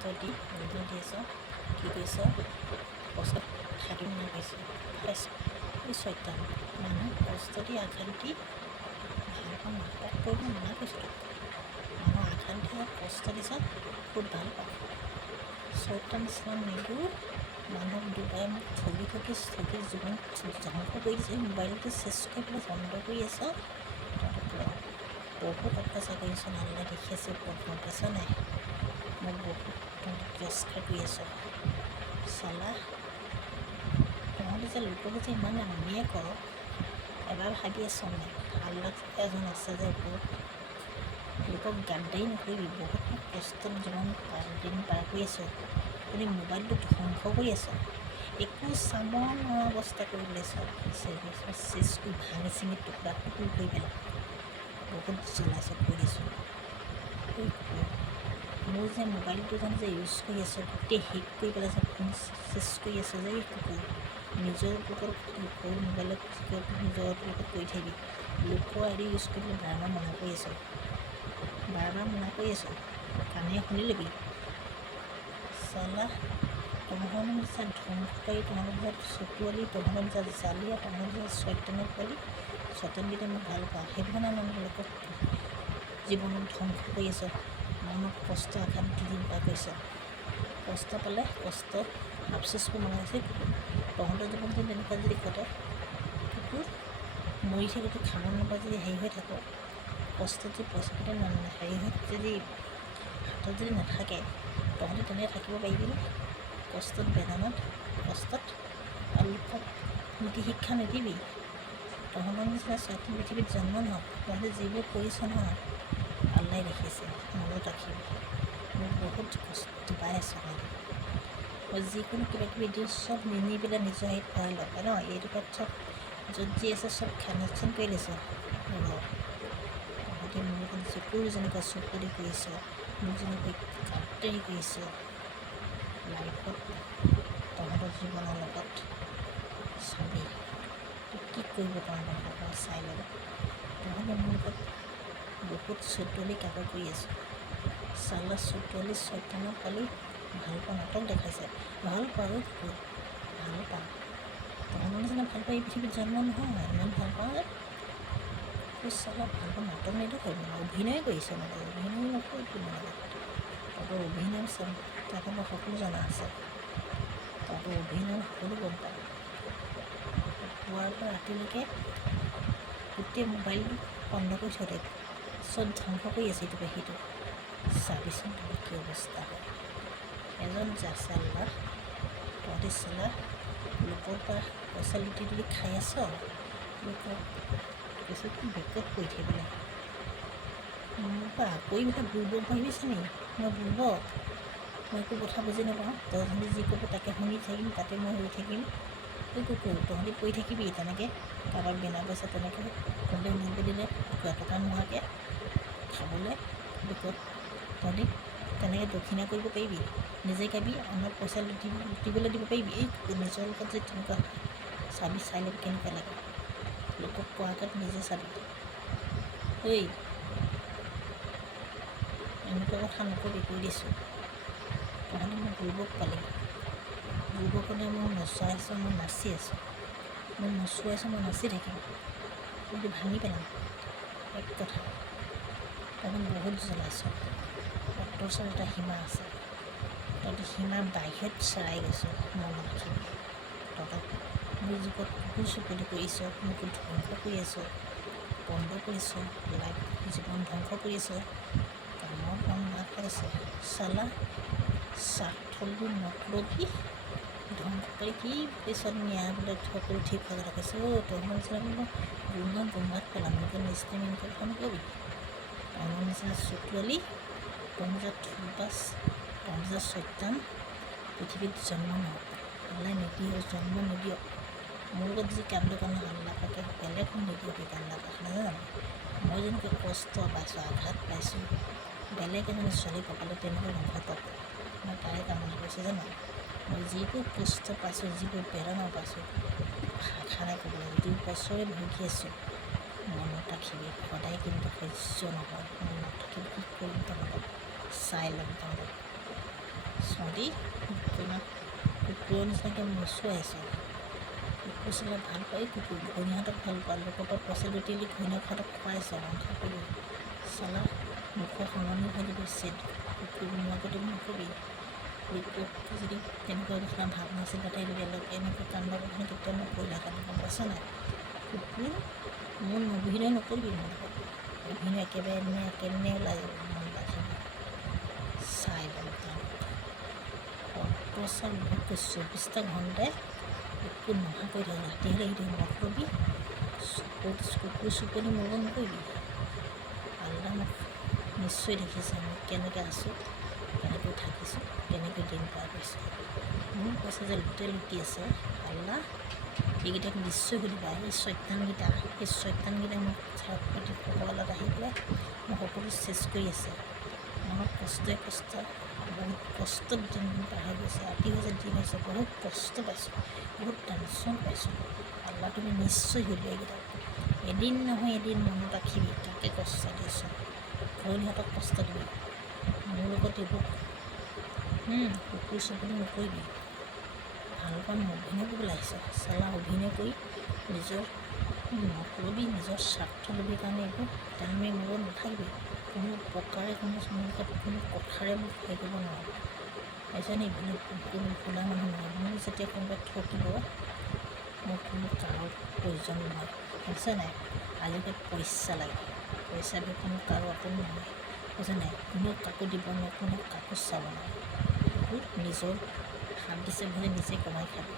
কষ্ট দি মানুহ দি আছ কি কৰিছ কষ্ট থাকিব নাপাইছোঁ পাইছোঁ এই চৈতান মানুহ কষ্ট দি আঘাত দি ভাল পাওঁ নাটক কৰিব মনা কৈছোঁ মানুহ আঘাত দি কষ্ট দিছ খুব ভাল পাওঁ চৈতান নিচিনা নিদিওঁ মানুহক দুবাই মোক ঠগি জীৱন ধ্বংস কৰি দিছে মোবাইলটো চেচ কৰি পেলাই বন্ধ কৰি আছ বহুত অত্যাচাৰ কৰিছ নালাগে দেখি আছে গম পাইছ নাই মোক বহুত তিৰস্কাৰ কৰি আছ চালা তহঁতে যে লোকক যে ইমান আমিয়ে কৰ এবাৰ ভাবি আছ নাই আল্লাহ এজন আছে যে ওপৰত লোকক গাদ্দাৰি নকৰিবি বহুত কষ্টত জীৱন দিন পাৰ কৰি আছ কিন্তু মোবাইলটো ধ্বংস কৰি আছ একো চাব নোৱাৰা অৱস্থা কৰি পেলাইছ চেচ কৰি ভাঙি চিঙি টুকুৰা টুকুৰ কৰি পেলাই বহুত জ্বলাইছ কৰি দিছোঁ মোৰ যে মোবাইলটো যে ইউজ কৰি আছোঁ গোটেই শেষ কৰি পেলাই যে ফোন চেচ কৰি আছোঁ যে এই কুকুৰ নিজৰ লগত লোকৰ মোবাইলত নিজৰ লগত কৰি থাকিবি লোকৰ আইডি ইউজ কৰিবলৈ বাৰ মনা কৰি আছোঁ কাণে শুনি ল'বি চালা তহঁতৰ নিচা ধ্বংসকাৰী তহঁতৰ চতুৱালি তহঁতৰ নিচা জালিয়া তহঁতৰ নিচা চৈতানৰ পোৱালি চৈতানকেইটা মোক ভাল পাওঁ সেইটো কাৰণে মানুহবিলাকক জীৱনত ধ্বংস কৰি আছ মনত কষ্ট আঘাত দি দিন পাৰ কৰিছ কষ্ট পালে কষ্ট আফচোচ কৰিব নালাগে তহঁতৰ জীৱন যদি তেনেকুৱা যদি ঘটে কুকুৰ মৰি থাকোঁতে খাব নাপায় যদি হেৰি হৈ থাক কষ্ট যদি পইচা পাতি হেৰি হৈ যদি হাতত যদি নাথাকে তহঁতে তেনেকৈ থাকিব পাৰিবিনে কষ্টত বেদনাত কষ্টত আৰু লোকক নীতি শিক্ষা নিদিবি তহঁতৰ নিচিনা চৈতান পৃথিৱীত জন্ম নহওক তহঁতে যিবোৰ কৰিছ নহয় আল্লাই দেখিছে মনত ৰাখিবি মোক বহুত কষ্ট পাই আছোঁ মই যিকোনো কিবা কিবি দিওঁ চব নিনি পেলাই নিজৰ হেৰিত ভৰাই লওক ন এইটো চব য'ত যি আছে চব কানেকশ্যন কৰি লৈছে তহঁতে মোৰ লগত চকুৰ যেনেকুৱা চকু দি কৰিছ মোক যেনেকৈ গাদ্দাৰি কৰিছ লাইফত তহঁতৰ জীৱনৰ লগত চাবি কি কৰিব তহঁতৰ চাই ল'ব তহঁতে মোৰ লগত বহুত চতুৱালি কাগজ কৰি আছোঁ চালা চতুৱালি চৈতানৰ পালি ভাল পোৱা নাটক দেখাইছে ভাল পাওঁ ভাল পাওঁ তহঁতৰ নিচিনা ভাল পাই এই পৃথিৱীত জন্ম নহয় ইমান ভাল পাওঁ যে চালা ভাল পোৱা নাটক নেদেখাই মানে অভিনয় কৰিছে মানে অভিনয় নকৰিবি মানে তহঁতৰ অভিনয় চাম তহঁতৰ মই সকলো জনা আছে তহঁতৰ অভিনয় সকলো গম পাওঁ পুৱাৰ পৰা ৰাতিলৈকে গোটেই মোবাইলটো বন্ধ কৰি থৈ দে চব ধ্বংস কৰি আছে ইটো সিটো চাবিচোন তহঁতৰ কি অৱস্থা হয় এজন জাচাল্লা তহঁতি চালা লোকৰ পৰা পইচা লুটি তুলি খাই আছ লোকক পিছত বেকত কৰি থাকিবলৈ মোৰ পৰা আকৌ কথা বুৰ্বক ভাবিছে নি মই বুৰ্বক মই একো কথা বুজি নাপাওঁ তহঁতি যি ক'ব তাকে শুনি থাকিম তাতে মই হৈ থাকিম এই কুকুৰ তহঁতি পৰি থাকিবি তেনেকৈ কাৰোবাক বিনা পইচা তেনেকৈ কোনোবাই নিব দিলে একো এটকা নোহোৱাকৈ খাবলৈ বিকত তহঁতি তেনেকৈ দক্ষিণা কৰিব পাৰিবি নিজে খাবি আনক পইচা লুটিবলৈ দিব পাৰিবি এই নিজৰ লগত যে তেনেকুৱা চাবি চাই ল'ব কেনেকুৱা লাগে লোকক কোৱা আগত নিজে চাবি এই এনেকুৱা কথা নকবি কৈ দিছোঁ তহঁতি মই বুৰ্বক পালি বুৰ্বকনে মোক নচুৱাই আছোঁ মই নাচি আছোঁ মোক নচুৱাই আছোঁ মই নাচি থাকিম কিন্তু ভাঙি পেলাম এক কথা তহঁতি বহুত জ্বলাইছ অত্যাচাৰ এটা সীমা আছে তহঁতি সীমাৰ বাহিৰত চেৰাই গৈছ মনত ৰাখিবি তহঁতক মোৰ যুগত কুকুৰ চুপতি কৰিছ মোক ধ্বংস কৰি আছ বন্ধ কৰিছ লাইফ জীৱন ধ্বংস কৰি আছ কামৰ কাম নাখাইছে চালা স্বাৰ্থবোৰ নকলবি ধ্বংস কৰি কি পিছত ন্যায় বোলে সকলো ঠিক হৈ ৰাখিছে তহঁতৰ নিচিনা বোলে গোমাত পেলাম এনেকৈ নিচিনা এনেকৈ কথা নকবি তহঁতৰ নিচিনা চতুৱালি তহঁতৰ থুলবাছ তহঁতৰ চৈতান পৃথিৱীত জন্ম নহওক আল্লাই নিদিয়ক জন্ম নিদিয়ক মোৰ লগত যি কান্দো কাৰণে আল্লাহ পাকে বেলেগ নিদিয়ক সেই কান্দা কথা নাজানো মই যেনেকৈ কষ্ট পাইছোঁ আঘাত পাইছোঁ বেলেগ এজনী ছোৱালী কপালে তেনেকৈ নঘটক মই তাৰে কামনা কৰিছোঁ জানো মই যিবোৰ কষ্ট পাইছোঁ যিবোৰ প্ৰেৰণা পাইছোঁ ভাষা নাই ক'বলৈ 2 বছৰে ভুগি আছোঁ মনত ৰাখিবি সদায় কিন্তু সহ্য নহয় মনত ৰাখিবি কি কৰিম তহঁতক চাই ল'ম তহঁতক সিহঁতি কুকুৰৰ নিচিনাকৈ মচুৱাই আছে। কুকুৰ চালে ভাল পায়, কুকুৰ ঘৈণীহঁতক ভাল পায়, লোকৰ পৰা পইচা লুটিলি ঘৈণীয়েকহঁতক খুৱাইছে মাংস কৰি চালা মুখৰ সলনি হৈ দিবি চেট কুকুৰ নোহোৱাকৈ তুমি নকবি। লোকক যদি তেনেকুৱা কথা ভাৱ নাছিল তাতে বেলেগ এনেকৈ কাণ্ড কথা কেতিয়াও নকৰিলেহেঁতেন, গম পাইছ নাই? কুকুৰ মোৰ অভিনয় নকৰিবি মোৰ লগত, অভিনয় একেদিনাই ওলাই যাব মন ৰাখিবি। চাই ল'ম অত্যাচাৰ বহুত 24টা ঘণ্টাই একো নোহোৱাকৈ থাকে, ৰাতি হ'লে সেইটো নকৰিবি, কুকুৰ চুপনি মৰিব নকৰিবি। আল্লাহ মোক নিশ্চয় দেখিছে মই কেনেকৈ আছোঁ, কেনেকৈ থাকিছোঁ, কেনেকৈ দিন পাৰ কৰিছোঁ। মোৰ পইচা যে লুটি আছে আল্লাহ এইকেইটাক নিশ্চয় সুধিবা। এই চৈতানকেইটা মোক ছাপ পাতি কপালত আহি পেলাই মোক সকলো চেচ কৰি আছে। মনত কষ্টই বহুত কষ্টত দিন পাৰ হৈ গৈছে, ৰাতি হৈছে দিন হৈছে, বহুত কষ্ট পাইছোঁ, বহুত টেনশ্যন পাইছোঁ। আল্লাহ তুমি নিশ্চয় সুধিবা এইকেইটাক, এদিন নহয় এদিন মনত ৰাখিবি কাকে কষ্ট দিছ, ঘৈণীহঁতক কষ্ট দিবি, মোৰ লগত এইবোৰ কুকুৰ চুপনি নকৰিবি। ভাল পাম অভিনয় কৰিবলৈ আহিছে চালা, অভিনয় কৰি নিজৰ মতলবি নিজৰ স্বাৰ্থ ল'বি কাৰণে এইবোৰ টাইমে মূৰত নাথাকিবি। কোনো প্ৰকাৰে কোনো কথাৰে মোক হেৰি কৰিব নোৱাৰোঁ এজনে ইফালে কোনো ভোলা মানুহ নহয়। মোৰ যেতিয়া কোনোবাই ঠকিব মোৰ কোনো কাৰো প্ৰয়োজন নহয়, বুজিছে নাই? আজিকালি পইচা লাগে, পইচা কোনো কাৰো আপন নহয়, বুজিছে নাই? কোনেও কাকো দিব নোৱাৰে, কোনেও কাকো চাব নোৱাৰে। বহুত নিজৰ হাত দিছে বুলি নিজে কমাই খাবি,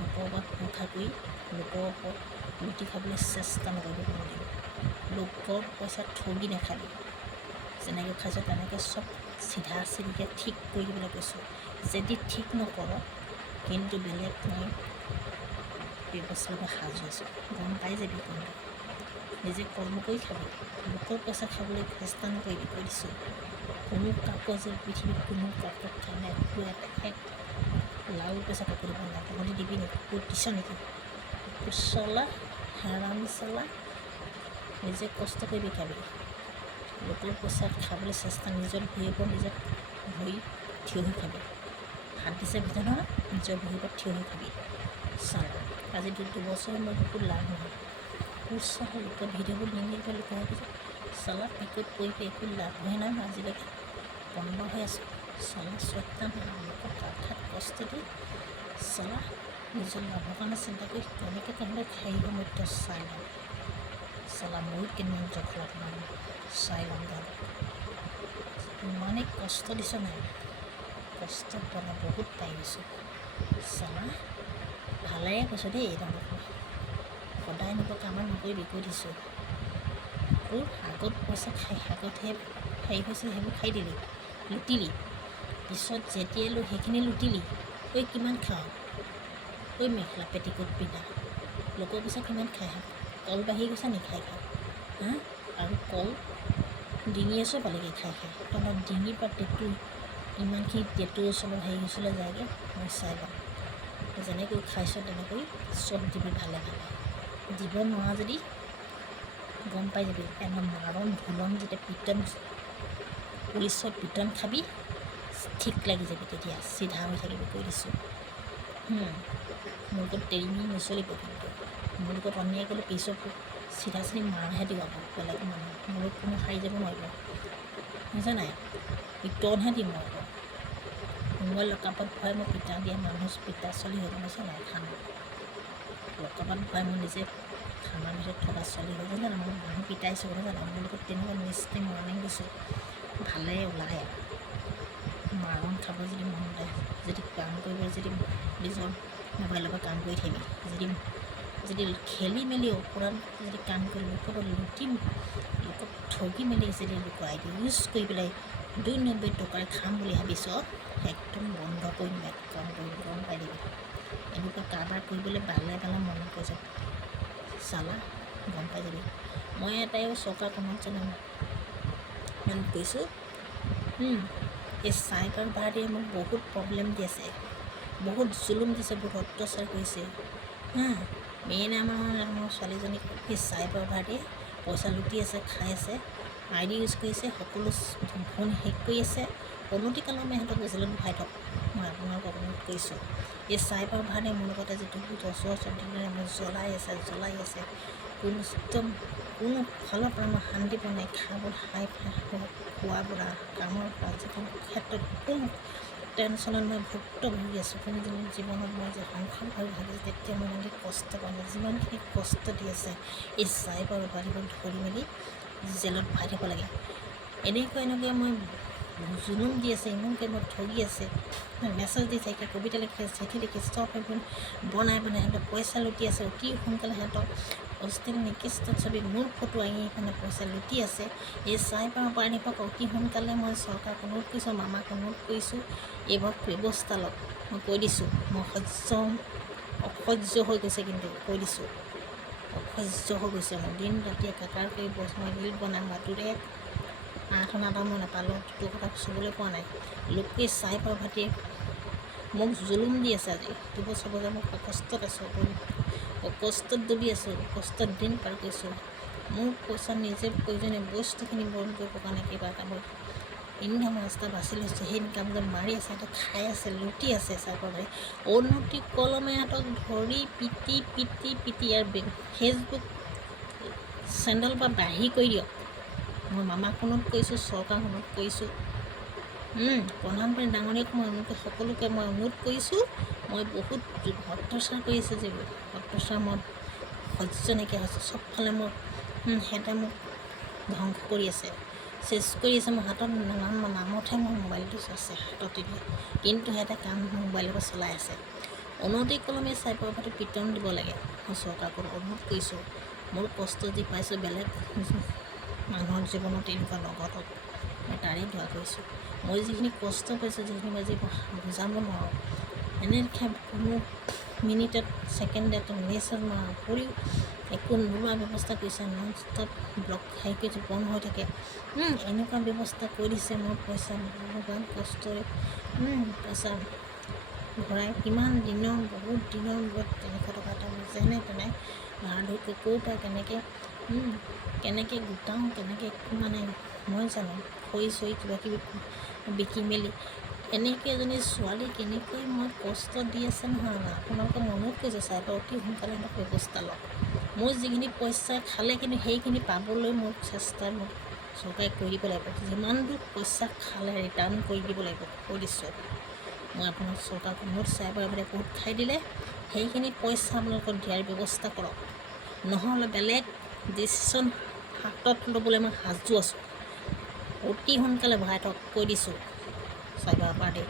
লোকৰ ওপৰত মুখা কৰি লোকৰ ওপৰত লুটি খাবলৈ চেষ্টা নকৰিবি কোনোদিন। লোকৰ পইচা ঠগি নাখাবি, যেনেকৈ খাইছোঁ তেনেকৈ চব চিধাকৈ ঠিক কৰি দিবলৈ কৈছোঁ। যদি ঠিক নকৰ কিন্তু বেলেগ মই ব্যৱস্থা ল'ব সাজু আছোঁ, গম পাই যাবি। কিন্তু নিজে কৰ্ম কৰি খাবি, লোকৰ পইচা খাবলৈ চেষ্টা নকৰিবি, কৈ দিছোঁ। কোনো কাকো যে পৃথিৱীত কোনো কাকো কাৰণে এক লাও পইচা কাকো দিব নাই, তহঁতি দিবি নেকি? কুকুৰ দিছ নেকি? কুকুৰ চলা হাৰামি চালা, নিজে কষ্ট কৰিবি খাবি, লোকৰ পইচা খাবলৈ চেষ্টা নিজৰ ভৰিৰ ওপৰত নিজৰ ভৰি থিয় হৈ খাবি। হাত দিছে ভিতৰত নহয়, নিজৰ ভৰিৰ ওপৰত থিয় হৈ খাবি চালা। আজি 2 বছৰ মই একো লাভ নহয়, কুকুৰ চালা লোকৰ ভিডিঅ'বোৰ নিদিলে লোকৰ পিছত চালা পিকত পৰি একো লাভ হয় নাই। আজিলৈকে বন্ধ হৈ আছোঁ চালা, চৈতান লোকৰ কাষত কষ্ট দি চালা নিজৰ লাভৰ কাৰণে চিন্তা কৰি কেনেকৈ হেৰি সমৰ্থ চাই ল'ম চালা, ময়ো কিমান জখলাত মানুহ চাই ল'ম গান। ইমানেই কষ্ট দিছ নাই, কষ্ট পোৱা বহুত পাই গৈছোঁ চালা। ভালেৰে কৈছোঁ দেই, তেওঁলোকে সদায় এনেকুৱা কামত নকৰিবি, কৈ দিছোঁ। কুকুৰ আগত পইচা খাই আগতহে হেৰি হৈছে, সেইবোৰ খাই দিলি লুটিলি, পিছত যেতিয়াই লৈ সেইখিনি লুটিলি। ঐ কিমান খাওঁ, ঐ মেখেলা পেটিকোট পিন্ধা লোকৰ পইচা কিমান খাই কল বাঢ়ি গৈছে নি খাই হা? আৰু কল ডিঙি আছোঁ পালেগৈ খাই তহঁতৰ ডিঙিৰ পৰা টেটু ইমানখিনি টেটু ওচৰত হেৰি ওচৰলৈ যায়গৈ, মই চাই ল'ম। যেনেকৈ খাইছ তেনেকৈ চব দিবি ভালে ভালে, দিব নোৱাৰা যদি গম পাই যাবি। এনে মাৰণ ধুলন যেতিয়া পিটন পুলিচৰ পিটন খাবি ঠিক লাগি যাবি, তেতিয়া চিধা হৈ থাকিবি, কৈ দিছোঁ। মোৰ লগত টেৰিমি নচলিব, কিন্তু মোৰ লগত অন্যায় কৰিলে পিছত চিধা মাৰহে দিব বেলেগ মানুহ, মোৰ লগত কোনো সাৰি যাব নোৱাৰিব, বুজিছে নাই? পিটনহে দিম মই আকৌ। মোবাইল লকাপত ভৰাই মই পিটা দিয়া মানুহ পিতা চলি হৈ গম নাই? লকাপত ভৰাই মই নিজে থানাৰ ভিতৰত থকা ছোৱালী হৈ যায় জানো? মই মানুহ পিটাইছোঁ কথা জানো? মোৰ লগত তেনেকুৱা নেক্সট মৰ্ণিং দিছোঁ ভালে ওলায় আৰু মাৰণ খাব যদি মন যায়, যদি কাম কৰিব, যদি নিজৰ মোবাইলৰ পৰা কাম কৰি থাকিবি, যদি খেলি মেলি অপৰাধ যদি কাম কৰি লোকৰ লুটি লোকক ঠগি মেলি যদি লোকৰ আইডি ইউজ কৰি পেলাই 290 টকাৰে খাম বুলি ভাবিছ, একদম বন্ধ কৰি দিম, কাম কৰি গম পাই দিবি। এনেকুৱা কাৰবাৰ কৰিবলৈ বালে মনত কৈ যাব চালা, গম পাই যাবি। মই এটাই চৰকাৰ কামত মনত কৈছোঁ, এই চাইবাৰ ভাৰতীয়ে মোক বহুত প্ৰব্লেম দি আছে, বহুত জুলুম দিছে, বহুত অত্যাচাৰ কৰিছে মেইন আমাৰ ছোৱালীজনীক এই চাইবাৰ ভাৰতীয়ে পইচা লুটি আছে, খাই আছে, আইডি ইউজ কৰিছে, সকলো ফোন হেক কৰি আছে, অনতিকালমে সিহঁতক জেলত ভৰাই থওক। মই আপোনালোকক অনুৰোধ কৰিছোঁ। এই চাইবাৰ অপৰাধে মোৰ লগতে যিটো ওচৰ দিনে মই জ্বলাই আছে কোনো ফালৰ পৰা মই শান্তি পোৱা নাই। খোৱা বোৱা কামৰ পৰা যিকোনো ক্ষেত্ৰত কোনো টেনশ্যনত মই ভুক্তভোগী আছোঁ। কোনো জীৱনত মই যে সংসাৰ হৈ ভাবিছোঁ তেতিয়া মই ইমানখিনি কষ্ট পোৱা নাই। যিমানখিনি কষ্ট দি আছে এই চাইবাৰ অপৰাধীবোৰ ধৰি মেলি জেলত ভৰাই থ'ব লাগে। এনেকৈ মই জুলুম দি আছে, ইমানকৈ মই ঠগি আছে, মেছেজ দি থাকে, কবিতা লিখি আছে, চিঠি লিখি চব এইবোৰ বনাই সিহঁতক পইচা লুটি আছে। অতি সোনকালে সিহঁতক অশ্লীল নিকৃষ্ট ছবি মোৰ ফটো আনি পইচা লুটি আছে। এই চাইবাৰ অপৰাধীবোৰক অতি সোনকালে মই চৰকাৰক অনুৰোধ কৰিছোঁ, মামাক অনুৰোধ কৰিছোঁ, এইবোৰ ব্যৱস্থা লওক। মই কৈ দিছোঁ, মই অসহ্য হৈ গৈছে, কিন্তু কৈ দিছোঁ অসহ্য হৈ গৈছে। মই দিন ৰাতি একাকাৰ কৰি মই ৰীল বনাম, ৰাতিৰে 8 অনা এটা মই নাপালোঁ, তোৰ কথা চবলৈ পোৱা নাই। লোকে চাইবাৰ অপৰাধীয়ে মোক জুলুম দি আছে। আজি 2 বছৰ বজাত মই কষ্টত আছোঁ, কষ্টত ডুবি আছোঁ, কষ্টত দিন পাৰ কৰিছোঁ। মোৰ পইচা নিজে প্ৰয়োজনীয় বস্তুখিনি বন্ধ কৰিবৰ কাৰণে কিবা এটা মই ইনকাম ৰাস্তা বাছি লৈছোঁ। সেই ইনকামটো মাৰি আছে, সিহঁতক খাই আছে, লুটি আছে চাইবাৰ অপৰাধী। অনতি কলমে সিহঁতক ধৰি পিটি আৰু ফেচবুক চেনেল বা বাহিৰ কৰি দিয়ক। মই মামাক অনুৰোধ কৰিছোঁ, চৰকাৰক অনুৰোধ কৰিছোঁ, প্ৰধানমন্ত্ৰী ডাঙৰীয়াক মই সকলোকে মই অনুৰোধ কৰিছোঁ। মই বহুত অত্যাচাৰ কৰি আছোঁ, যিবোৰ অত্যাচাৰ মই সহ্য নাইকিয়া হৈছোঁ। চবফালে মোৰ সিহঁতে মোক ধ্বংস কৰি আছে, চেচ কৰি আছে। মোৰ হাতত নামতহে মোৰ মোবাইলটো আছে হাতত, কিন্তু সিহঁতে কাম মোবাইলৰ পৰা চলাই আছে। অনতিকলমে চাইবাৰ অপৰাধীক পিটন দিব লাগে। মই চৰকাৰক অনুৰোধ কৰিছোঁ, মোৰ কষ্ট যি পাইছোঁ বেলেগ মানুহৰ জীৱনত এনেকুৱা নঘটক, মই তাৰে দোৱা কৰিছোঁ। মই যিখিনি কষ্ট পাইছোঁ, যিখিনি মই বুজাব নোৱাৰোঁ। এনেকৈ কোনো মিনিটত ছেকেণ্ডত মেছেজ মৰাৰ উপৰিও একো নোলোৱা ব্যৱস্থা কৰিছে। নন ষ্টপ ব্লক কৰিছে, বন্ধ হৈ থাকে। এনেকুৱা ব্যৱস্থা কৰি দিছে। মোৰ পইচা ভগৱান কষ্টৰে পইচা ভৰাই কিমান দিনৰ বহুত দিনৰ মূৰত 300 টকা এটা মই যেনে তেনে ধাৰ ধৰি ক'ৰ পৰা কেনেকৈ গোটাওঁ, কেনেকৈ মই জানো। খৰি চৰি কিবাকিবি বিকি মেলি এনেকৈ এজনী ছোৱালী কেনেকৈ মই কষ্ট দি আছে নহয়। আপোনালোকে অনুৰোধ কৰিছে, চাইবাৰ অতি সোনকালে সিহঁতক ব্যৱস্থা লওক। মোৰ যিখিনি পইচা খালে, কিন্তু সেইখিনি পাবলৈ মোৰ চেষ্টা মোক চৰকাৰে কৰি দিব লাগিব। যিমান দূৰ পইচা খালে ৰিটাৰ্ণ কৰি দিব লাগিব, কৈ দিছোঁ। মই আপোনাক চৰকাৰক অনুৰোধ, চাইবাৰ অপৰাধীয়ে বহুত খাই দিলে, সেইখিনি পইচা আপোনালোকক দিয়াৰ ব্যৱস্থা কৰক। নহ'লে বেলেগ ডিচিশ্যন হাতত ল'বলৈ মই সাজু আছোঁ। অতি সোনকালে ভৰাই থওক, কৈ দিছোঁ চাইবাৰ অপৰাধী।